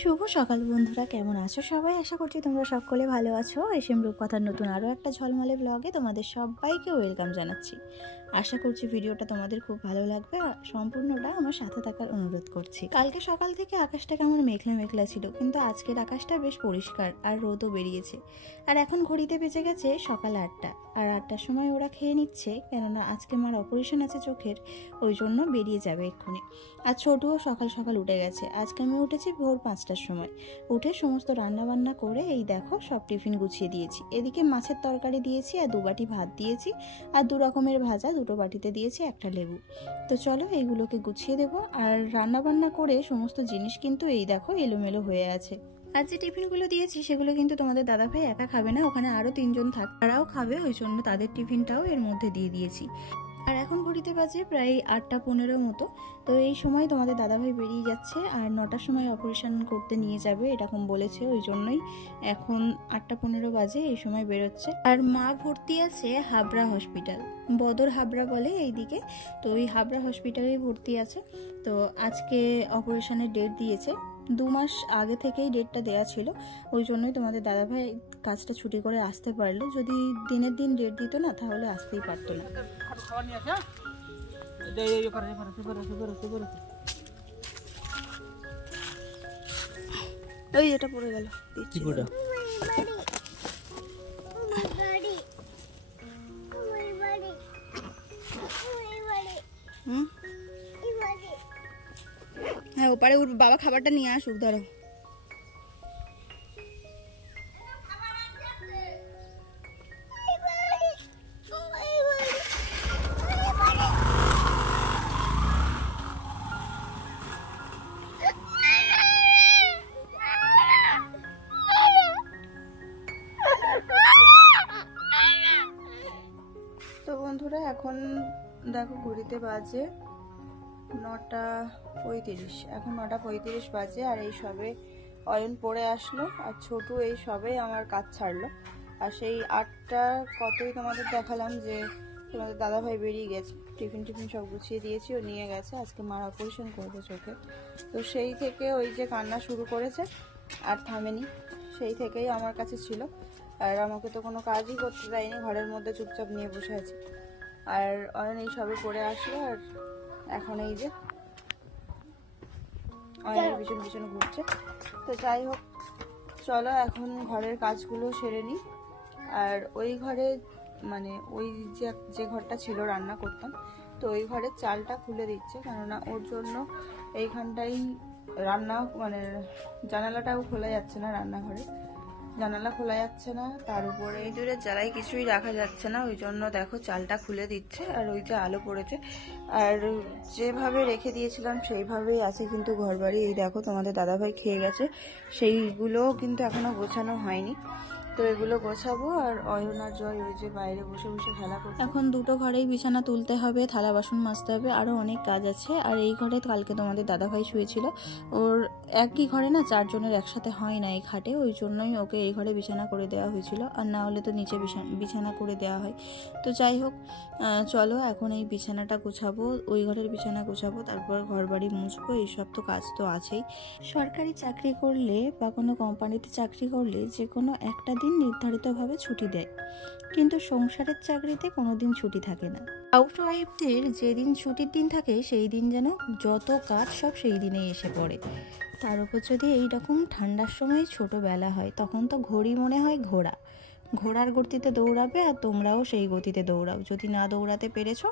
শুভ সকাল বন্ধুরা, কেমন আছো সবাই? আশা করছি তোমরা সকলে ভালো আছো। এসএম রূপকথার নতুন আরও একটা ঝলমলে ব্লগে তোমাদের সবাইকে ওয়েলকাম জানাচ্ছি। আশা করছি ভিডিওটা তোমাদের খুব ভালো লাগবে আর সম্পূর্ণটা আমার সাথে থাকার অনুরোধ করছি। কালকে সকাল থেকে আকাশটা কেমন মেঘলা মেঘলা ছিল, কিন্তু আজকের আকাশটা বেশ পরিষ্কার আর রোদও বেরিয়েছে। আর এখন ঘড়িতে বেজে গেছে সকাল 8টা, আর 8টার সময় ওরা খেয়ে নিচ্ছে, কেননা আজকে মার অপারেশন আছে চোখের, ওই জন্য বেরিয়ে যাবে এক্ষুনি। আর ছোটুও সকাল সকাল উঠে গেছে। আজকে আমি উঠেছি ভোর 5টার সময়। উঠে সমস্ত রান্না বান্না করে এই দেখো সব টিফিন গুছিয়ে দিয়েছি। এদিকে মাছের তরকারি দিয়েছি আর 2 বাটি ভাত দিয়েছি, আর 2 রকমের ভাজা 2টো বাটিতে দিয়েছি, একটা লেবু। তো চলো এইগুলোকে গুছিয়ে দেবো। আর রান্না বান্না করে সমস্ত জিনিস কিন্তু এই দেখো এলোমেলো হয়ে আছে। আর যে টিফিনগুলো দিয়েছি সেগুলো কিন্তু তোমাদের দাদাভাই একা খাবে না, ওখানে আরও 3 জন থাক, তারাও খাবে, ওই জন্য তাদের টিফিনটাও এর মধ্যে দিয়ে দিয়েছি। আর এখন ঘড়িতে বাজে প্রায় 8টা 15 মতো। তো এই সময় তোমাদের দাদাভাই বেরিয়ে যাচ্ছে, আর 9টার সময় অপারেশন করতে নিয়ে যাবে এরকম বলেছে, ওই জন্যই এখন 8টা 15 বাজে, এই সময় বেরোচ্ছে। আর মা ভর্তি আছে হাবড়া হসপিটাল, বদর হাবড়া বলে এইদিকে, তো ওই হাবড়া হসপিটালেই ভর্তি আছে। তো আজকে অপারেশনের ডেট দিয়েছে, 2 মাস আগে থেকেই ডেটটা দেওয়া ছিল, ওই জন্যই তোমাদের দাদাভাই কাজটা ছুটি করে আসতে পারলো। যদি দিনের দিন ডেট দিত না তাহলে আসতেই পারতো না। ওই এটা পড়ে গেল, হ্যাঁ ওপারে ওর বাবা খাবারটা নিয়ে আসুক, ধরো। তো বন্ধুরা এখন দেখো ঘড়িতে বাজে 9টা 35, এখন 9টা 35 বাজে। আর এই সবে অয়ন পড়ে আসলো, আর ছোটু এই সবে আমার কাজ ছাড়লো। আর সেই 8টা কতই তোমাদের দেখালাম যে তোমাদের দাদাভাই বেরিয়ে গেছে, টিফিন সব গুছিয়ে দিয়েছি, ও নিয়ে গেছে, আজকে মার অপারেশন করবে চোখে। তো সেই থেকে ওই যে কান্না শুরু করেছে আর থামেনি, সেই থেকেই আমার কাছে ছিল। আর আমাকে তো কোনো কাজই করতে দেয়নি, ঘরের মধ্যে চুপচাপ নিয়ে বসে আছে। আর অয়ন এই সবে পড়ে আসলো, আর এখন এই যে অয়নের পিছনে ঘুরছে। তো যাই হোক, চলো এখন ঘরের কাজগুলো সেরে নিই। আর ওই ঘরে মানে ওই যে ঘরটা ছিল রান্না করতাম, তো ওই ঘরের চালটা খুলে দিচ্ছে, কেননা ওর জন্য এইখানটাই রান্না মানে জানালাটাও খোলা যাচ্ছে না, রান্নাঘরে জানালা খোলা যাচ্ছে না, তার উপরে এই দূরে জ্বালাই কিছুই রাখা যাচ্ছে না, ওই জন্য দেখো চালটা খুলে দিচ্ছে। আর ওই যে আলো পড়েছে, আর যেভাবে রেখে দিয়েছিলাম সেইভাবেই আছে কিন্তু ঘরবাড়ি। এই দেখো তোমাদের দাদাভাই খেয়ে গেছে, সেইগুলো কিন্তু এখনো গোছানো হয়নি, তো এগুলো গোছাবো। আর অয়ন আর জয় ওই যে বাইরে বসে বসে খেলা করছে। এখন 2টো ঘরেই বিছানা তুলতে হবে, থালা বাসন মাজতে হবে, আরও অনেক কাজ আছে। আর এই ঘরে কালকে তোমাদের দাদাভাই শুয়েছিল, ওর একই ঘরে না 4 জনের একসাথে হয় না এই খাটে, ওই জন্যই ওকে এই ঘরে বিছানা করে দেওয়া হয়েছিল, আর না হলে তো নিচে বিছানা করে দেওয়া হয়। তো যাই হোক, চলো এখন এই বিছানাটা গোছাবো, ওই ঘরের বিছানা গোছাবো, তারপর ঘর বাড়ি মুছবো, এইসব তো কাজ তো আছেই। সরকারি চাকরি করলে বা কোনো কোম্পানিতে চাকরি করলে যে কোনো একটা দিন নির্ধারিতভাবে ছুটি দেয়, কিন্তু সংসারের চাকরিতে কোনো দিন ছুটি থাকে না। হাউসওয়াইফদের যেদিন ছুটির দিন থাকে সেই দিন যেন যত কাজ সব সেই দিনেই এসে পড়ে। তার উপর যদি এইরকম ঠান্ডার সময় ছোটবেলা হয়, তখন তো ঘড়ি মনে হয় ঘোড়ার গতিতে দৌড়াবে, আর তোমরাও সেই গতিতে দৌড়াও। যদি না দৌড়াতে পেরেছো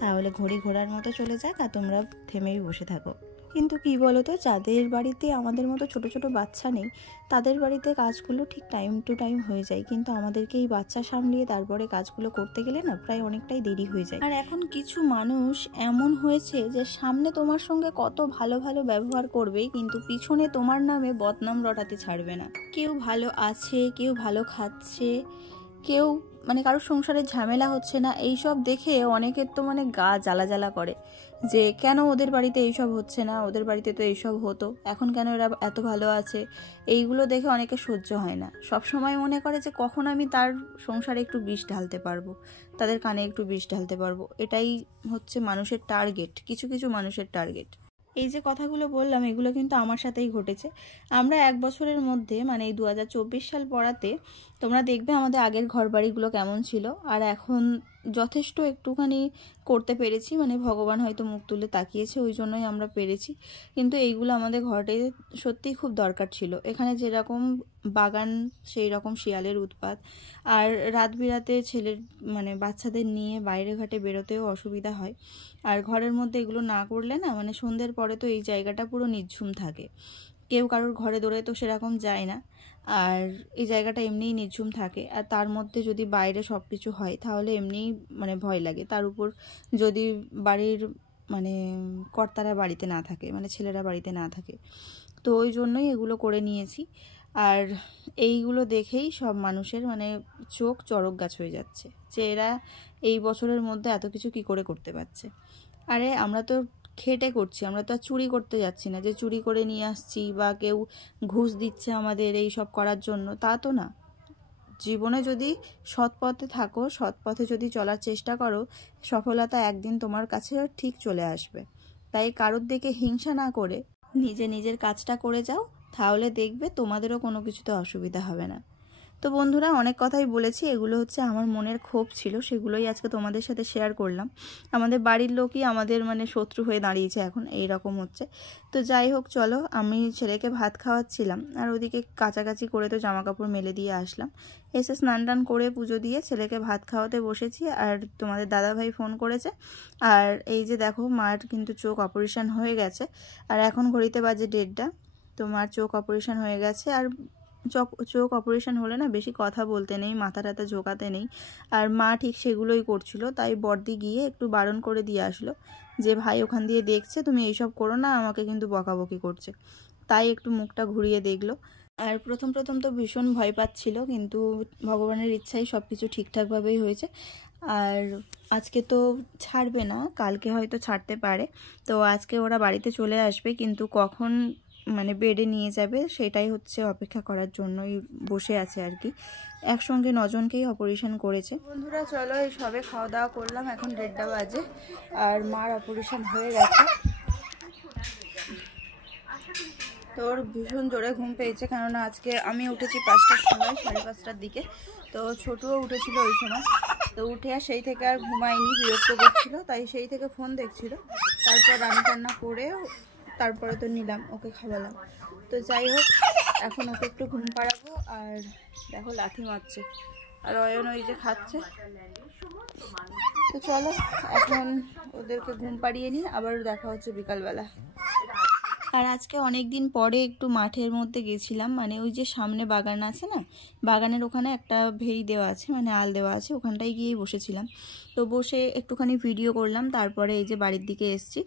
তাহলে ঘড়ি ঘোড়ার মতো চলে যাক, আর তোমরা থেমেই বসে থাকো। কিন্তু কি বলো তো, যাদের বাড়িতে আমাদের মতো ছোট ছোট বাচ্চা নেই, তাদের বাড়িতে কাজগুলো ঠিক টাইম টু টাইম হয়ে যায়, কিন্তু আমাদেরকে এই বাচ্চা সামলিয়ে তারপরে কাজগুলো করতে গেলে না প্রায় অনেকটাই দেরি হয়ে যায়। আর এখন কিছু মানুষ এমন হয়েছে যে সামনে তোমার সঙ্গে কত ভালো ভালো ব্যবহার করবে, কিন্তু পিছনে তোমার নামে বদনাম রটাতে ছাড়বে না। কেউ ভালো আছে, কেউ ভালো খাচ্ছে, কেউ মানে কারোর সংসারে ঝামেলা হচ্ছে না, এইসব দেখে অনেকের তো মানে গা জ্বালা করে যে কেন ওদের বাড়িতে এইসব হচ্ছে না, ওদের বাড়িতে তো এইসব হতো, এখন কেন এরা এত ভালো আছে। এইগুলো দেখে অনেকে সহ্য হয় না, সব সময় মনে করে যে কখন আমি তার সংসারে একটু বিষ ঢালতে পারবো, তাদের কানে একটু বিষ ঢালতে পারবো। এটাই হচ্ছে মানুষের টার্গেট, কিছু কিছু মানুষের টার্গেট। এই যে কথাগুলো বললাম এগুলো কিন্তু আমার সাথেই ঘটেছে। আমরা 1 বছরের মধ্যে মানে এই 2024 সাল পড়াতে তোমরা দেখবে আমাদের আগের ঘরবাড়িগুলো কেমন ছিল, আর এখন যথেষ্ট একটুখানি করতে পেরেছি, মানে ভগবান হয়তো মুখ তুলে তাকিয়েছে ওই জন্যই আমরা পেরেছি। কিন্তু এইগুলো আমাদের ঘরে সত্যিই খুব দরকার ছিল। এখানে যেরকম বাগান সেই রকম শিয়ালের উৎপাত, আর রাত বিরাতে ছেলের মানে বাচ্চাদের নিয়ে বাইরে ঘাটে বেরোতেও অসুবিধা হয়। আর ঘরের মধ্যে এগুলো না করলে না মানে সন্ধ্যের পরে তো এই জায়গাটা পুরো নিঝুম থাকে, কেউ কারোর ঘরে দৌড়ে তো সেরকম যায় না, আর এই জায়গাটা এমনিই নিঝুম থাকে। আর তার মধ্যে যদি বাইরে সব কিছু হয় তাহলে এমনিই মানে ভয় লাগে, তার উপর যদি বাড়ির মানে কর্তারা বাড়িতে না থাকে, মানে ছেলেরা বাড়িতে না থাকে, তো ওই জন্যই এগুলো করে নিয়েছি। আর এইগুলো দেখেই সব মানুষের মানে চোখ চড়ক গাছ হয়ে যাচ্ছে যে এরা এই বছরের মধ্যে এত কিছু কি করে করতে পারছে। আরে আমরা তো খেটে করছি, আমরা তো আর চুরি করতে যাচ্ছি না যে চুরি করে নিয়ে আসছি বা কেউ ঘুষ দিচ্ছে আমাদের এই সব করার জন্য, তা তো না। জীবনে যদি সৎ পথে থাকো, সৎ পথে যদি চলার চেষ্টা করো, সফলতা একদিন তোমার কাছে ঠিক চলে আসবে। তাই কারোর দিকে হিংসা না করে নিজের কাজটা করে যাও, তাহলে দেখবে তোমাদেরও কোনো কিছুতে অসুবিধা হবে না। তো বন্ধুরা, অনেক কথাই বলেছি, এগুলো হচ্ছে আমার মনের ক্ষোভ ছিল, সেগুলোই আজকে তোমাদের সাথে শেয়ার করলাম। আমাদের বাড়ির লোকই আমাদের মানে শত্রু হয়ে দাঁড়িয়েছে এখন, এই রকম হচ্ছে। তো যাই হোক, চলো, আমি ছেলেকে ভাত খাওয়াচ্ছিলাম আর ওদিকে কাচাকাচি করে তো জামা কাপড় মেলে দিয়ে আসলাম। এসে স্নান টান করে পুজো দিয়ে ছেলেকে ভাত খাওয়াতে বসেছি। আর তোমাদের দাদাভাই ফোন করেছে। আর এই যে দেখো, মার কিন্তু চোখ অপারেশন হয়ে গেছে, আর এখন ঘড়িতে বাজে 1:30টা। তো মার চোখ অপারেশন হয়ে গেছে। আর চোখ অপারেশন হলে না বেশি কথা বলতে নেই, মাথা টাথা ঝোঁকাতে নেই, আর মা ঠিক সেগুলোই করছিল। তাই বর্দি গিয়ে একটু বারণ করে দিয়ে আসলো যে ভাই ওখান দিয়ে দেখছে, তুমি এইসব করো না, আমাকে কিন্তু বকাবকি করছে। তাই একটু মুখটা ঘুরিয়ে দেখলো। আর প্রথম তো ভীষণ ভয় পাচ্ছিল, কিন্তু ভগবানের ইচ্ছাই সব কিছু ঠিকঠাকভাবেই হয়েছে। আর আজকে তো ছাড়বে না, কালকে হয়তো ছাড়তে পারে। তো আজকে ওরা বাড়িতে চলে আসবে, কিন্তু কখন মানে বেডে নিয়ে যাবে সেটাই হচ্ছে অপেক্ষা করার জন্যই বসে আছে আর কি। একসঙ্গে 9 জনকেই অপারেশন করেছে। বন্ধুরা চলো, এই সবে খাওয়া দাওয়া করলাম, এখন 1:30টা বাজে, আর মার অপারেশন হয়ে গেছে। তোর ভীষণ জোরে ঘুম পেয়েছে, কেননা আজকে আমি উঠেছি 5টার সময়, 5:30টার দিকে। তো ছোটুও উঠেছিল ওই সময়। তো উঠে আর সেই থেকে আর ঘুমায়নি, বিরক্ত করছিল, তাই সেই থেকে ফোন দেখছিল। তারপর রান্না করে তারপরে তো নিলাম, ওকে খাওয়ালাম। তো যাই হোক, এখন ওকে একটু ঘুম পাড়াবো। আর দেখো লাথি মারছে, আর অয়ন ওই যে খাচ্ছে। তো চলো এখন ওদেরকে ঘুম পাড়িয়ে নিই, আবার দেখা হচ্ছে বিকালবেলা। আর আজকে অনেক দিন পরে একটু মাঠের মধ্যে গেছিলাম, মানে ওই যে সামনে বাগান আছে না, বাগানের ওখানে একটা ভেড়ি দেওয়া আছে, মানে আল দেওয়া আছে, ওখানটায় গিয়েই বসেছিলাম। তো বসে একটুখানি ভিডিও করলাম, তারপরে এই যে বাড়ির দিকে এসছি।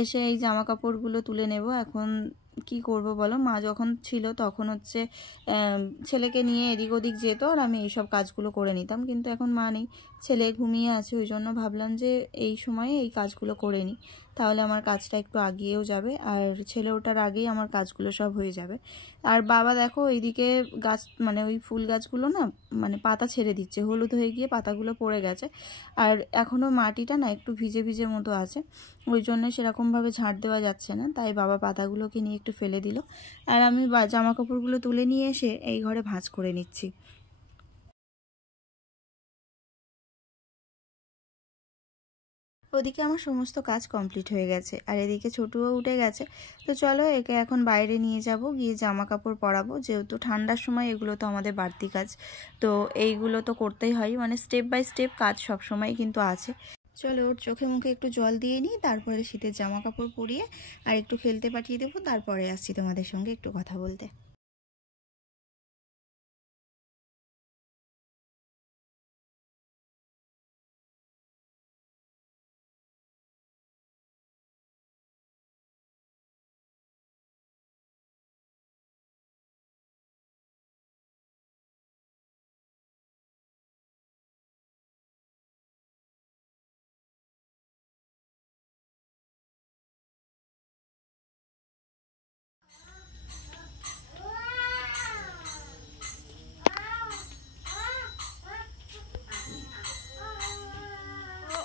এসে এই জামা কাপড়গুলো তুলে নেব। এখন কি করব বলো, মা যখন ছিল তখন হচ্ছে ছেলেকে নিয়ে এদিক ওদিক যেত, আর আমি এইসব কাজগুলো করে নিতাম। কিন্তু এখন মা নেই, ছেলে ঘুমিয়ে আছে, ওই জন্য ভাবলাম যে এই সময়ে এই কাজগুলো করে নিই, তাহলে আমার কাজটা একটু আগিয়েও যাবে, আর ছেলে ওঠার আগেই আমার কাজগুলো সব হয়ে যাবে। আর বাবা দেখো এইদিকে গাছ, মানে ওই ফুল গাছগুলো না মানে পাতা ছেড়ে দিচ্ছে, হলুদ হয়ে গিয়ে পাতাগুলো পড়ে গেছে। আর এখনও মাটিটা না একটু ভিজে ভিজে মতো আছে, ওই জন্য সেরকমভাবে ঝাড় দেওয়া যাচ্ছে না। তাই বাবা পাতাগুলোকে নিয়ে একটু ফেলে দিল, আর আমি জামা কাপড়গুলো তুলে নিয়ে এসে এই ঘরে ভাঁজ করে নিচ্ছি। ওদিকে আমার সমস্ত কাজ কমপ্লিট হয়ে গেছে, আর এদিকে ছোটুও উঠে গেছে। তো চলো, একে এখন বাইরে নিয়ে যাব, গিয়ে জামা কাপড় পরাবো, যেহেতু ঠান্ডার সময় এগুলো তো আমাদের বাড়তি কাজ, তো এইগুলো তো করতেই হয়, মানে স্টেপ বাই স্টেপ কাজ সব সময় কিন্তু আছে। চলো, ওর চোখে মুখে একটু জল দিয়ে নিই, তারপরে শীতের জামা কাপড় পরিয়ে আর একটু খেলতে পাঠিয়ে দেবো, তারপরে আসছি তোমাদের সঙ্গে একটু কথা বলতে।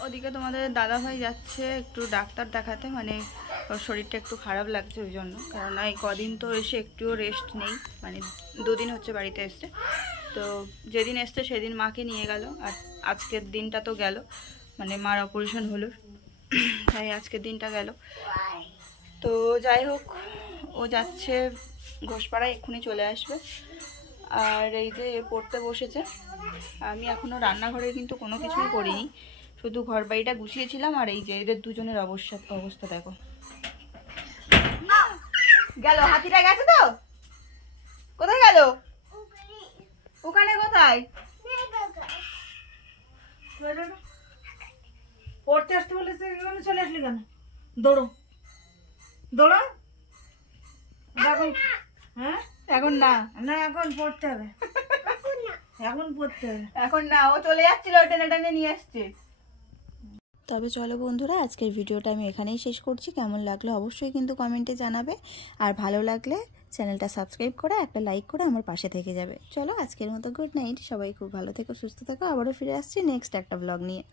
ওদিকে তোমাদের দাদাভাই যাচ্ছে একটু ডাক্তার দেখাতে, মানে ওর শরীরটা একটু খারাপ লাগছে ওই জন্য, কেননা এই কদিন তো এসে একটুও রেস্ট নেই, মানে 2 দিন হচ্ছে বাড়িতে এসছে। তো যেদিন এসছে সেদিন মাকে নিয়ে গেল, আর আজকের দিনটা তো গেল, মানে মার অপারেশন হলো, তাই আজকের দিনটা গেল। তো যাই হোক, ও যাচ্ছে ঘোষপাড়ায়, এক্ষুনি চলে আসবে। আর এই যে পড়তে বসেছে। আমি এখনও রান্নাঘরে কিন্তু কোনো কিছুই করিনি, শুধু ঘর বাড়িটা গুছিয়েছিলাম। আর এই যে এদের দুজনের অবস্থা দেখো। গেল হাতিটা, গেছে তো? কোথায় গেল? ওখানে কোথায়? পড়তে আসতে বলেছে, এখানে চলে আসলি কেন? দৌড়ো দৌড়ো এখন। হ্যাঁ এখন না, না এখন পড়তে হবে, এখন পড়তে হবে। এখন না, ও চলে যাচ্ছিল, টেনে টেনে নিয়ে আসছে। তবে চলো বন্ধুরা, আজকের ভিডিওটা আমি এখানেই শেষ করছি। কেমন লাগলো অবশ্যই কিন্তু কমেন্টে জানাবে, আর ভালো লাগলে চ্যানেলটা সাবস্ক্রাইব করে একটা লাইক করে আমার পাশে থেকে যাবে। চলো আজকের মতো গুড নাইট, সবাই খুব ভালো থেকো, সুস্থ থেকো। আবারও ফিরে আসছি নেক্সট একটা ব্লগ নিয়ে।